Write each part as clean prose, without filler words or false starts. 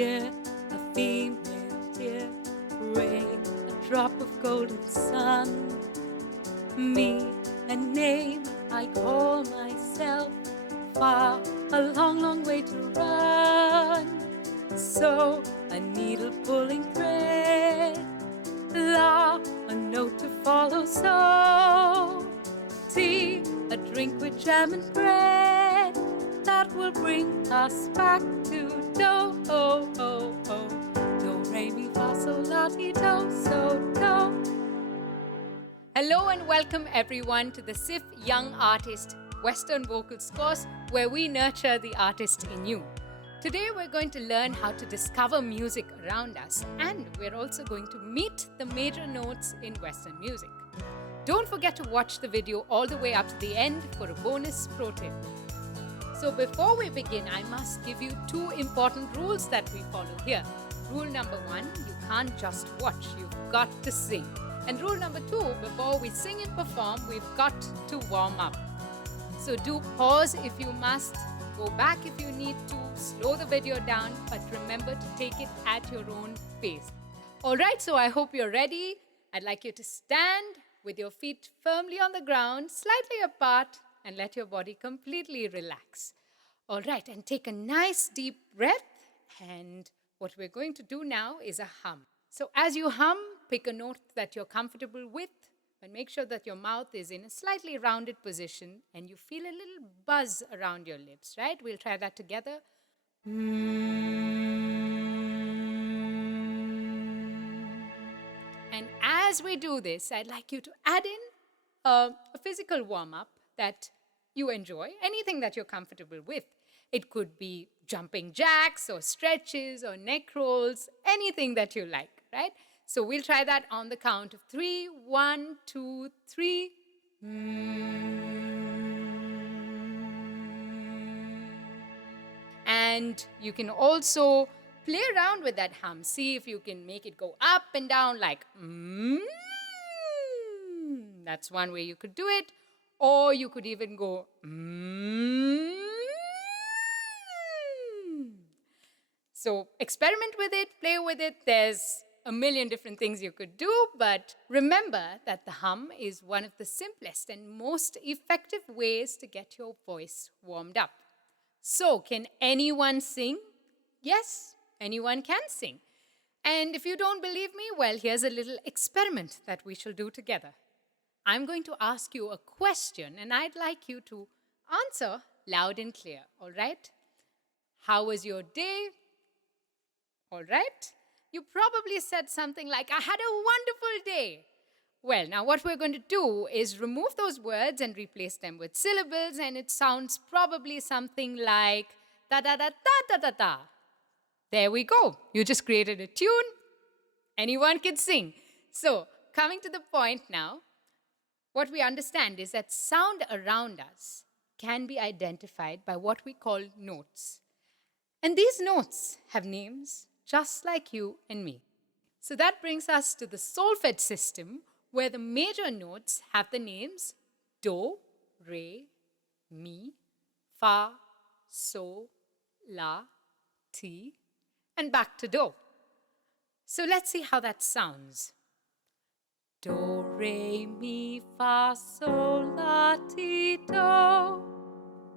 deer, a female deer, rain, a drop of golden sun. Me, a name I call myself, far, a long, long way to run. So, a needle pulling thread, la, a note to follow. So, tea, a drink with jam and bread, that will bring us back to do, oh, oh, oh. Do, re, mi, fa, sol, la, ti, do, so, do. Hello and welcome everyone to the SIFF Young Artist Western Vocals course, where we nurture the artist in you. Today we're going to learn how to discover music around us, and we're also going to meet the major notes in Western music. Don't forget to watch the video all the way up to the end for a bonus pro tip. So before we begin, I must give you two important rules that we follow here. Rule number 1, you can't just watch, you've got to sing. And rule number 2, before we sing and perform, we've got to warm up. So do pause if you must, go back if you need to, slow the video down, but remember to take it at your own pace. Alright, so I hope you're ready. I'd like you to stand with your feet firmly on the ground, slightly apart, and let your body completely relax. Alright, and take a nice deep breath, and what we're going to do now is a hum. So as you hum, pick a note that you're comfortable with, but make sure that your mouth is in a slightly rounded position and you feel a little buzz around your lips, right? We'll try that together. And as we do this, I'd like you to add in a physical warm-up that you enjoy, anything that you're comfortable with. It could be jumping jacks or stretches or neck rolls, anything that you like, right? So we'll try that on the count of 3. 1, 2, 3. And you can also play around with that hum. See if you can make it go up and down like That's one way you could do it. Or you could even go So experiment with it, play with it. There's a million different things you could do, but remember that the hum is one of the simplest and most effective ways to get your voice warmed up. So, can anyone sing? Yes, anyone can sing. And if you don't believe me, well, here's a little experiment that we shall do together. I'm going to ask you a question, and I'd like you to answer loud and clear, all right? How was your day? All right? You probably said something like, I had a wonderful day. Well, now what we're going to do is remove those words and replace them with syllables, and it sounds probably something like da-da-da-da-da-da-da. There we go. You just created a tune. Anyone can sing. So, coming to the point now, what we understand is that sound around us can be identified by what we call notes. And these notes have names just like you and me. So that brings us to the Solfege system, where the major notes have the names Do, Re, Mi, Fa, So, La, Ti, and back to Do. So let's see how that sounds. Do, Re, Mi, Fa, Sol, La, Ti, Do.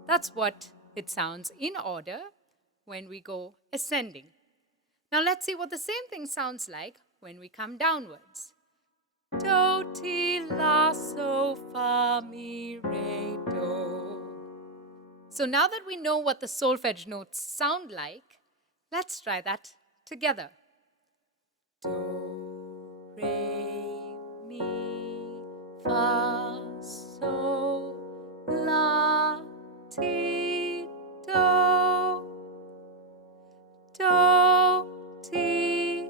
That's what it sounds in order when we go ascending. Now let's see what the same thing sounds like when we come downwards. Do, ti, la, so, fa, mi, re, do. So now that we know what the solfege notes sound like, let's try that together. Do, re, mi, fa, so, la, ti, do. Do, ti,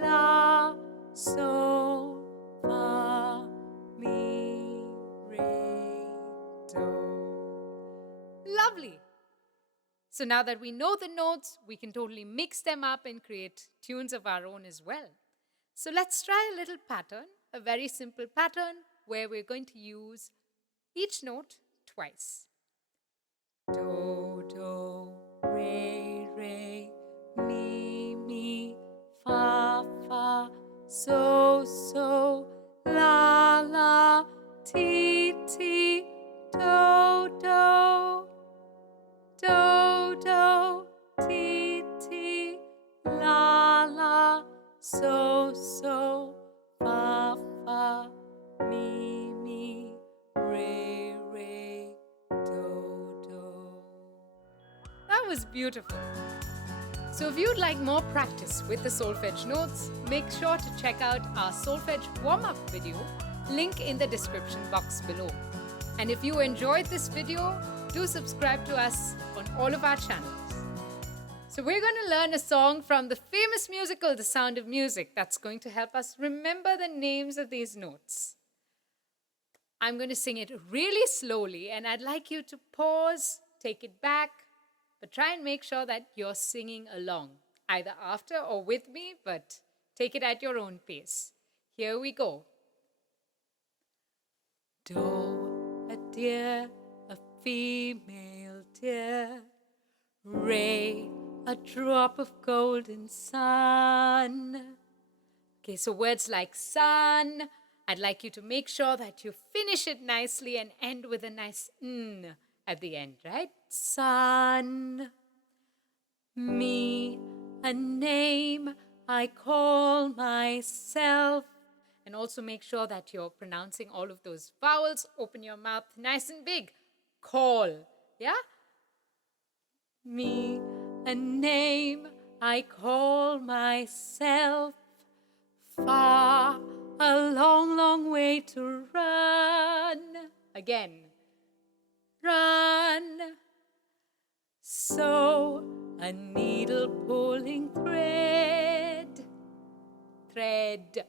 la, so, fa, mi, re, do. Lovely. So now that we know the notes, we can totally mix them up and create tunes of our own as well. So let's try a little pattern, a very simple pattern where we're going to use each note twice. Do, do, re, re, mi, so, so, la, la, ti, ti, do, do, do, do, ti, ti, la, la, so, so, fa, fa, mi, mi, re, re, do, do. That was beautiful. So if you'd like more practice with the solfege notes, make sure to check out our solfege warm-up video, link in the description box below. And if you enjoyed this video, do subscribe to us on all of our channels. So we're going to learn a song from the famous musical, The Sound of Music, that's going to help us remember the names of these notes. I'm going to sing it really slowly, and I'd like you to pause, take it back, but try and make sure that you're singing along, either after or with me, but take it at your own pace. Here we go. Doe a deer, a female deer. Ray, a drop of golden sun. Okay, so words like sun, I'd like you to make sure that you finish it nicely and end with a nice n at the end, right? Sun. Me, a name I call myself. And also make sure that you're pronouncing all of those vowels. Open your mouth nice and big. Call, yeah? Me, a name I call myself. Far, a long, long way to run. Again. Run. So, a needle pulling thread. Thread.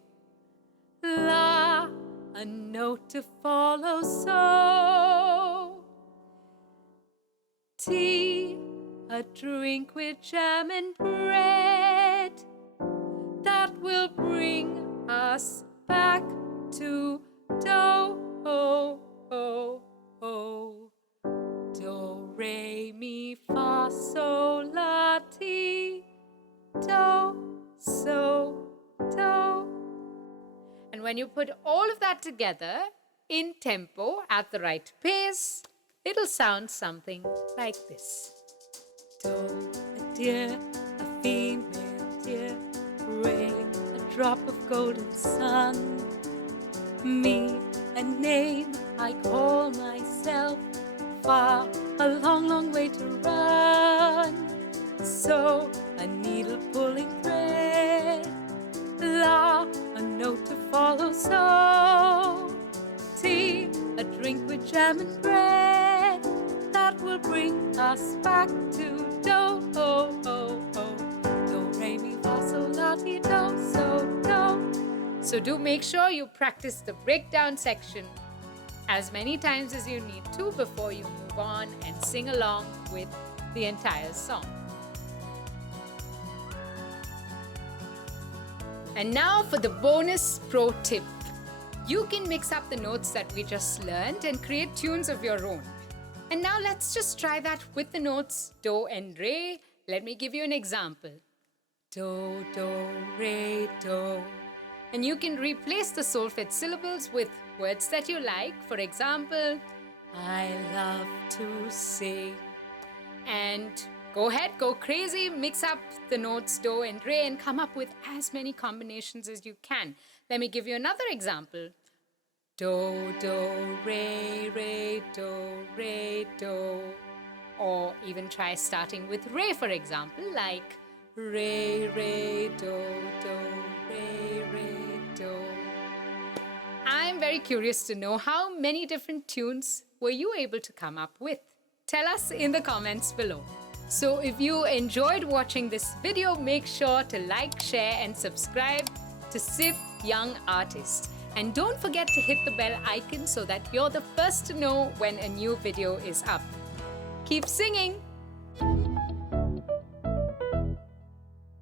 La, a note to follow. So, tea, a drink with jam and bread. That will bring us back to do, oh, oh, oh. Do, re, mi, fa, sol, la, ti, do, so, do. And when you put all of that together in tempo at the right pace, it'll sound something like this. Doe a deer, a female deer. Ray, a drop of golden sun. Me, a name I call myself. Far, a long, long way to run. So, a needle pulling thread. La, a note to follow. So, tea, a drink with jam and bread. That will bring us back to do, oh, oh, oh. Do, re, mi, fa, sol, la, ti, do, so, do. So do make sure you practice the breakdown section as many times as you need to before you move on and sing along with the entire song. And now for the bonus pro tip. You can mix up the notes that we just learned and create tunes of your own. And now let's just try that with the notes do and re. Let me give you an example. Do, do, re, do. And you can replace the solfege syllables with words that you like. For example, I love to sing. And go ahead, go crazy, mix up the notes do and re and come up with as many combinations as you can. Let me give you another example. Do, do, re, re, do. Or even try starting with re, for example, like re, re, do, re, re, do. I'm very curious to know how many different tunes were you able to come up with. Tell us in the comments below. So if you enjoyed watching this video, make sure to like, share and subscribe to SIFF Young Artiste. And don't forget to hit the bell icon so that you're the first to know when a new video is up. Keep singing!